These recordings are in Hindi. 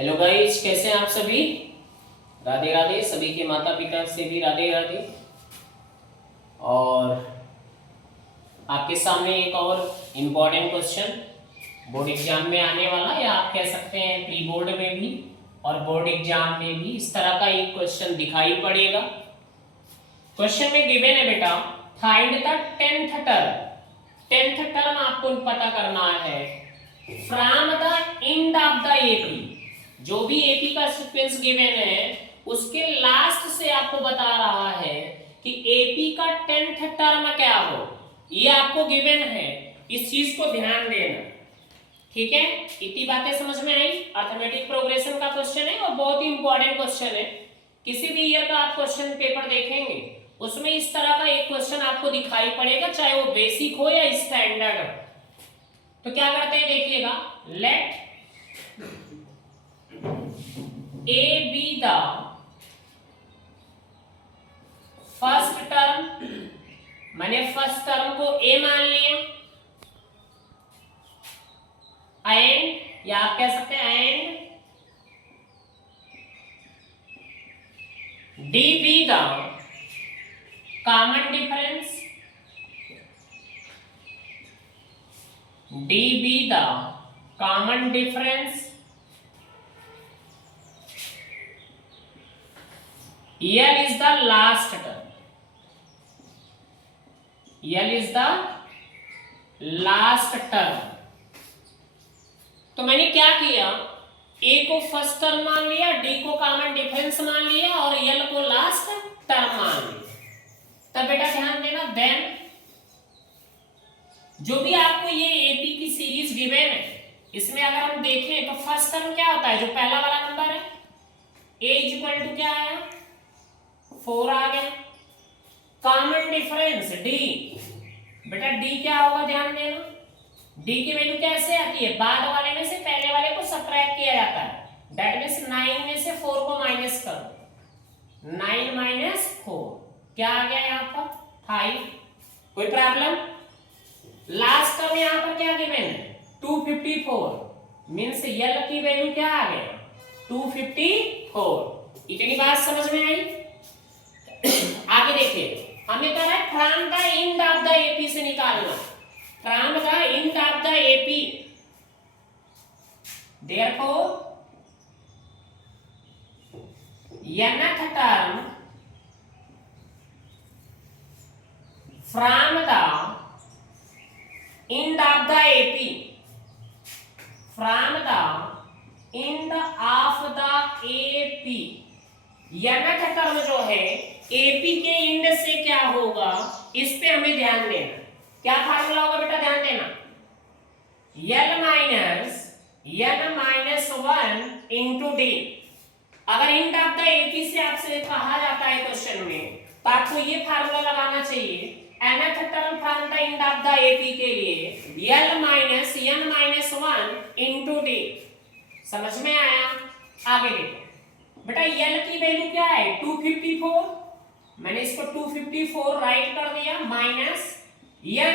हेलो गाइस, कैसे हैं आप सभी। राधे राधे। सभी के माता पिता से भी राधे राधे। और आपके सामने एक और इम्पोर्टेंट क्वेश्चन बोर्ड एग्जाम में आने वाला, या आप कह सकते हैं प्री बोर्ड में भी और बोर्ड एग्जाम में भी इस तरह का एक क्वेश्चन दिखाई पड़ेगा। क्वेश्चन में गिवन है बेटा, find the 10th term. 10th term आपको पता करना है from the end of the AP. जो भी एपी का सीक्वेंस गिवन है उसके लास्ट से आपको बता रहा है कि एपी का 10th टर्म क्या हो। ये आपको गिवन है, इस चीज को ध्यान देना, ठीक है। इतनी बातें समझ में आई। अर्थमेटिक प्रोग्रेशन का क्वेश्चन है और बहुत ही इंपॉर्टेंट क्वेश्चन है। किसी भी ईयर का आप क्वेश्चन पेपर देखेंगे उसमें इस तरह का एक क्वेश्चन आपको दिखाई पड़ेगा, चाहे वो बेसिक हो या स्टैंडर्ड हो। तो क्या करते हैं देखिएगा, let a be the first term, मैंने फर्स्ट टर्म को ए मान लिया, एंड या आप कह सकते हैं and D be the common difference, D be the common difference, L is the last term, L is the last term। तो मैंने क्या किया, A को फर्स्ट टर्म मान लिया, D को कॉमन डिफरेंस मान लिया और L को लास्ट टर्म मान लिया। तब बेटा ध्यान देना, देन जो भी आपको ये AP की सीरीज गिवन है इसमें अगर हम देखें तो फर्स्ट टर्म क्या होता है, जो पहला वाला नंबर है A इक्वल टू क्या आया 4 आ गया। कॉमन डिफरेंस D, बेटा D क्या होगा ध्यान देना, D की वैल्यू कैसे आती है, बाद वाले में से पहले वाले को सबट्रैक्ट किया जाता है। दैट मींस 9 में से 4 को माइनस करो, 9 माइनस 4 क्या आ गया यहाँ पर 5। कोई प्रॉब्लम। लास्ट टर्म यहाँ पर क्या गिवन है 254, मींस L की वैल्यू क्या आ गया 254। इतनी बात समझ में आई। आगे देखिए, हमें कह रहा है from the end of the AP से निकालना, from the end of the AP. Therefore nth term from the end of the AP, from the end of the AP. nth term जो है एपी के एंड से क्या होगा इस पे हमें ध्यान देना। क्या फार्मूला होगा बेटा ध्यान देना, n माइनस 1 इंटू डी। अगर एंड ऑफ द एपी से आपसे कहा जाता है क्वेश्चन में तो आपको ये फार्मूला लगाना चाहिए, nth term from the end of the AP के लिए n माइनस 1 इंटू डी। समझ में आया। आगे देखो बेटा, L की वैल्यू क्या है 254, मैंने इसको 254 राइट कर दिया, माइनस n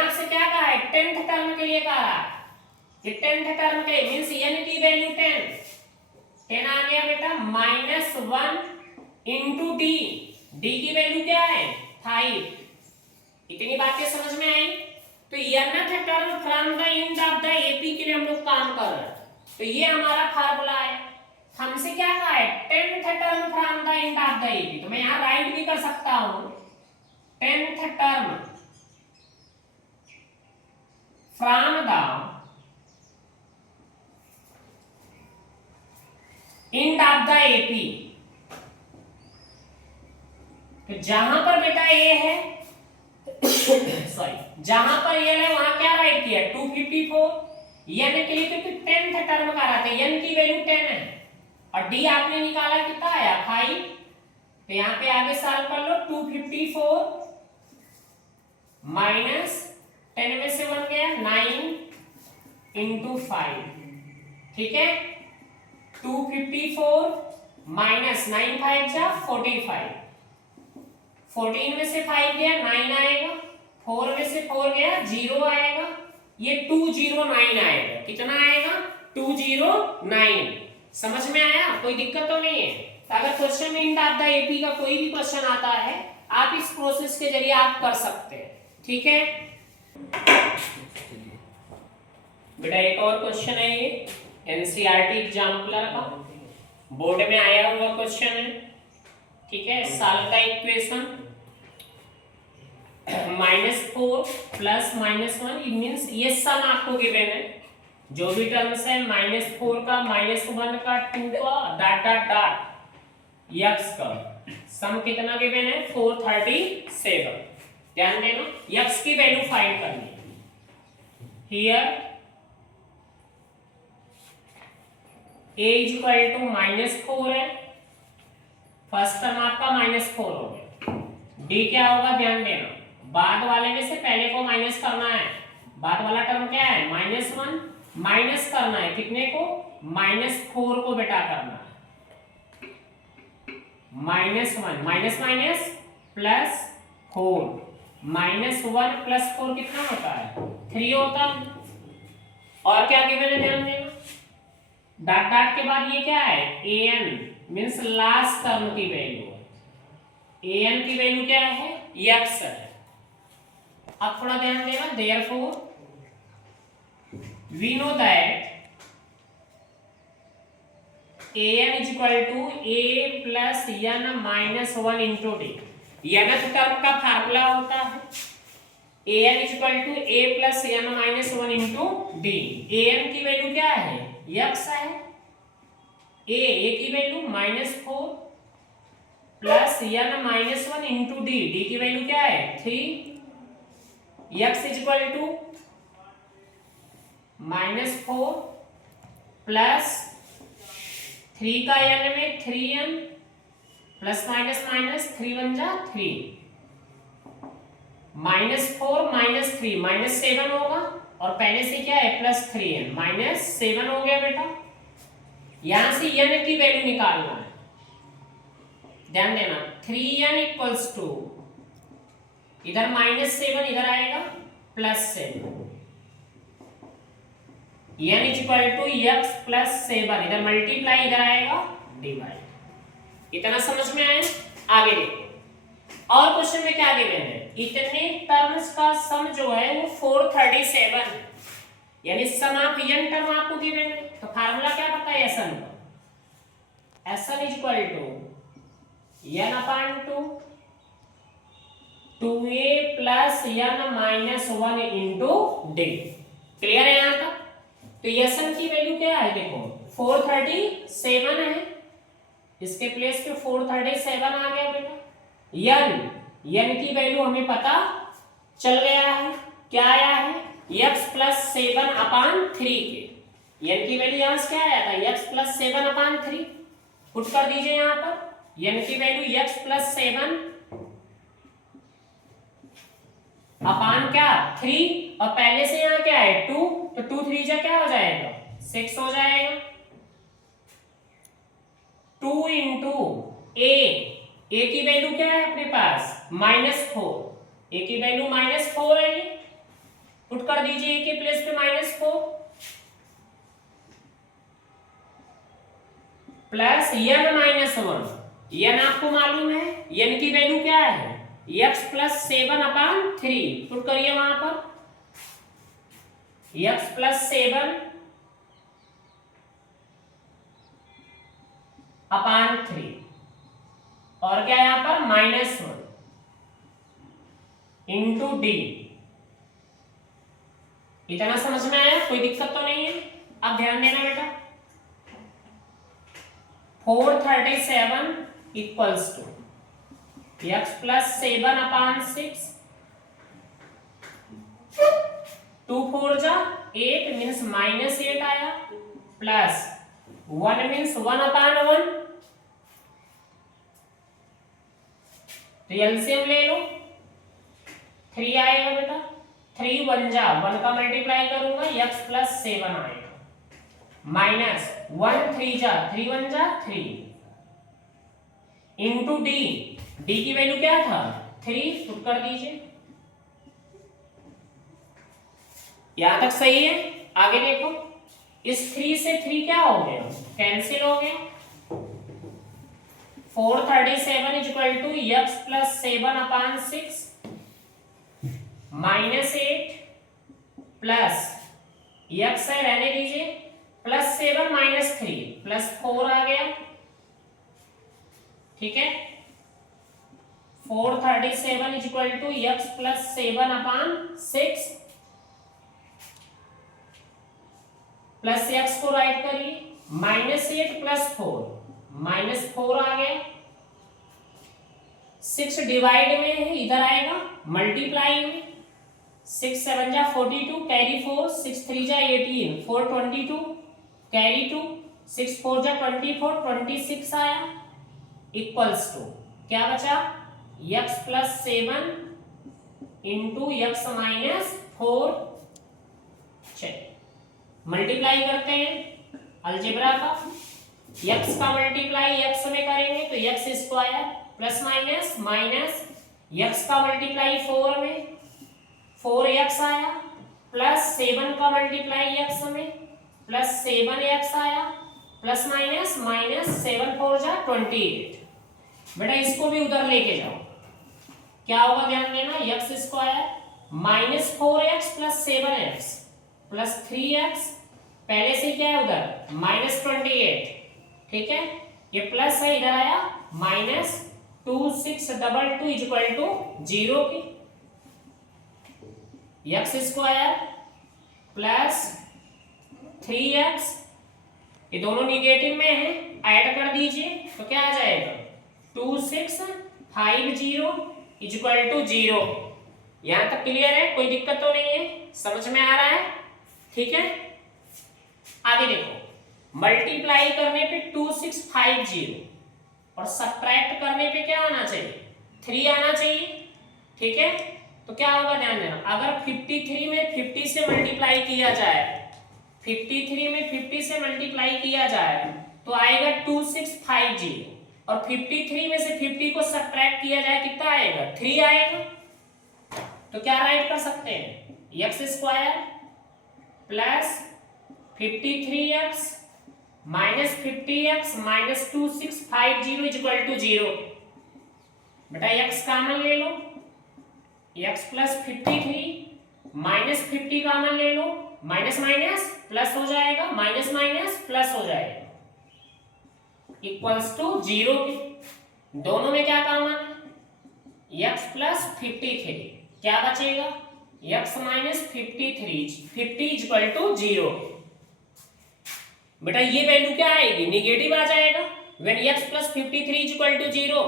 आपसे क्या कहा है 10th टर्म के लिए कहा है कि 10th टर्म के लिए मींस n की वैल्यू 10 आ गया बेटा, माइनस 1 इंटू डी, डी की वैल्यू क्या है 5। इतनी बातें समझ में आई। तो nth term from the end of the AP के लिए हम लोग काम कर रहे हैं, तो ये हमारा फार्मूला है। हमसे क्या कहा है 10th term from the end of the AP, तो मैं यहां राइट भी कर सकता हूं 10th term from the end of the AP. तो जहां पर बेटा ए है सॉरी जहां पर ये है वहां क्या राइट किया 254, n के लिए क्योंकि 10th टर्म का रहा था, n की वैल्यू 10 है और d आपने निकाला कितना आया 5। तो यहां पे आगे सॉल्व कर लो, 254 माइनस 10 में से 1 गया 9 इंटू 5, ठीक है। 254 माइनस 9 5 जा 45, 14 में से 5 गया 9 आएगा, 4 में से 4 गया 0 आएगा, ये 209 आएगा। कितना आएगा 209। समझ में आया? कोई दिक्कत तो नहीं है? तो अगर क्वेश्चन में इंट ऑफ द एपी का कोई भी क्वेश्चन आता है, आप इस प्रोसेस के जरिए आप कर सकते हैं। ठीक है बेटा, एक और क्वेश्चन है, ये एनसीईआरटी एग्जाम्पलर का बोर्ड में आया हुआ क्वेश्चन है। ठीक है, साल का इक्वेशन -4 प्लस -1, इट मीन्स ये सम आपको गिवन है। जो भी टर्म्स है -4 का, -1 का, 2 का, डॉट डॉट डॉट x का सम कितना गिवन है? 437। ध्यान देना, x की वैल्यू फाइंड करनी है। हियर a इक्वल टू -4 है, फर्स्ट टर्म आपका -4 हो गया। d क्या होगा? ध्यान देना, बाद वाले में से पहले को माइनस करना है। बाद वाला टर्म क्या है? -1, माइनस करना है कितने को? -4 को बेटा करना है। -1 माइनस माइनस प्लस 4, -1 प्लस 4 कितना होता है? 3 होता है। और क्या गिवन है? ध्यान देना, डॉट डॉट के बाद ये क्या है? an मींस लास्ट टर्म की वैल्यू। an की वैल्यू क्या है? x है। अब थोड़ा ध्यान देना, therefore we know that an is equal to a plus n minus 1 into d। nth term का फार्मूला होता है an is equal to a plus n minus 1 into d। an की वैल्यू क्या है? x है। a की value -4 plus n minus 1 into d। d की वैल्यू क्या है? 3। x is equal to -4 plus 3 का n में 3n प्लस माइनस माइनस 3 1 जा 3, -4 -3 -7 होगा, और पहले से क्या है? +3n -7 हो गया बेटा। यहां से n की वैल्यू निकालना है। ध्यान देना, 3n इक्वल्स टू इधर -7 इधर आएगा +7, n is equal to x +7 इधर मल्टीप्लाई इधर आएगा डिवाइड। इतना समझ में आया? आगे देखो, और क्वेश्चन में क्या गिवन है? इतने टर्म्स का सम जो है वो 437 है, यानी सम ऑफ n टर्म आपको गिवन है। तो फार्मूला क्या पता है sn का? sn is equal to n upon 2a plus n -1 into d। Clear है यहां तक? तो sn की वैल्यू क्या है? देखो 437 है, इसके प्लेस पे 437 आ गया बेटा। n की वैल्यू हमें पता चल गया है, क्या आया है? x + 7 अपान 3 के। n की वैल्यू यहां से क्या आया था? x + 7 अपान 3 पुट कर दीजिए यहां पर। n की वैल्यू x + 7 अपान क्या? 3, और पहले से यहाँ क्या है? 2, तो 2 3 जा क्या हो जाएगा? 6 हो जाएगा। 2 इंटू a की वैल्यू क्या है अपने पास? -4, a की वैल्यू -4 है, ये पुट कर दीजिए a के प्लेस पे -4 प्लस n -1। n आपको मालूम है, n की वैल्यू क्या है? x + 7 अपान 3 पुट करिए वहां पर, x + 7 अपान 3, और क्या यहां पर? -1 इंटू d। इतना समझ में आया? कोई दिक्कत तो नहीं है? अब ध्यान देना बेटा, 437 इक्वल्स टू x + 7 अपान 6, 2 4 जा 8 मीन्स -8 आया, प्लस 1 मीन्स 1 अपान 1। तो एलसीएम ले लो, 3 आएगा बेटा। 3 1 जा 1 का मल्टीप्लाई करूंगा, x + 7 आएगा, माइनस 1 3 जा 3 1 जा 3 इंटू d की वैल्यू क्या था? 3 पुट कर दीजिए। यहां तक सही है? आगे देखो, इस 3 से 3 क्या हो गया, कैंसिल हो गया। 437 is equal to x plus 7/6 -8 plus x है रहने दीजिए +7 -3 +4 आ गया। ठीक है, 437 is equal to x plus 7/6 plus x को राइट करिए -8 +4 -4 आ गया। 6 डिवाइड में है, इधर आएगा मल्टीप्लाई में। 6 7 जा 42 कैरी 4 6 3 जा 18 4 22 कैरी 2 6 4 जा 24 26 आया इक्वल्स टू क्या बचा x plus 7 into x minus 4। चलिए मल्टीप्लाई करते हैं अलजेब्रा का। x का मल्टीप्लाई x में करेंगे तो x square plus minus minus x का मल्टीप्लाई 4 में 4x आया प्लस 7 का मल्टीप्लाई x में प्लस 7x आया प्लस माइनस माइनस 7 4 जा 28। बेटा इसको भी उधर लेके जाओ, क्या होगा ध्यान देना, x square minus 4x plus 7x plus 3x, पहले से क्या है उधर माइनस 28। ठीक है, ये प्लस है इधर आया माइनस 2622 इज इक्वल टू 0 की x स्क्वायर प्लस 3x, ये दोनों निगेटिव में है, ऐड कर दीजिए तो क्या आ जाएगा 2650 इज इक्वल टू 0। यहां तक क्लियर है, कोई दिक्कत तो नहीं है, समझ में आ रहा है। ठीक है, आगे देखो मल्टीप्लाई करने पे 2650 और सब्ट्रैक्ट करने पे क्या आना चाहिए 3 आना चाहिए। ठीक है, तो क्या होगा ध्यान देना, अगर 53 में 50 से मल्टीप्लाई किया जाए, 53 में 50 से मल्टीप्लाई किया जाए तो आएगा 2650 और 53 में से 50 को सब्ट्रैक्ट किया जाए कितना आएगा 3 आएगा। तो क्या राइट कर सकते हैं x square plus 53x minus 50x minus 2650 is equal to 0। बेटा x कॉमन ले लो, x प्लस 53 माइनस 50 कॉमन ले लो, माइनस माइनस प्लस हो जाएगा, माइनस माइनस प्लस हो जाएगा इक्वल्स टू 0 की। दोनों में क्या कॉमन है x प्लस 53, क्या बचेगा x माइनस 53 50 इक्वल टू 0। बेटा ये वैल्यू क्या आएगी निगेटिव आ जाएगा, when x plus 53 equal to 0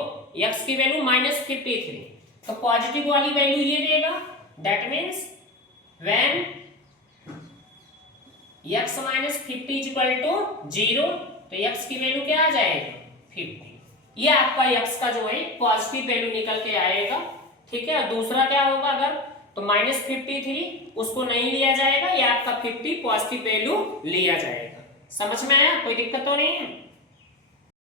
x की वैल्यू माइनस 53, तो पॉजिटिव वाली वैल्यू ये देगा, that means when x minus 50 equal to 0 तो x की वैल्यू क्या आ जाएगा 50। ये आपका x का जो है पॉजिटिव वैल्यू निकल के आएगा। ठीक है, दूसरा क्या होगा अगर तो माइनस 53 उसको नहीं लिया जाएगा, ये आपका 50 पॉजिटिव वैल्यू लिया जाएगा। समझ में आया, कोई दिक्कत तो नहीं है।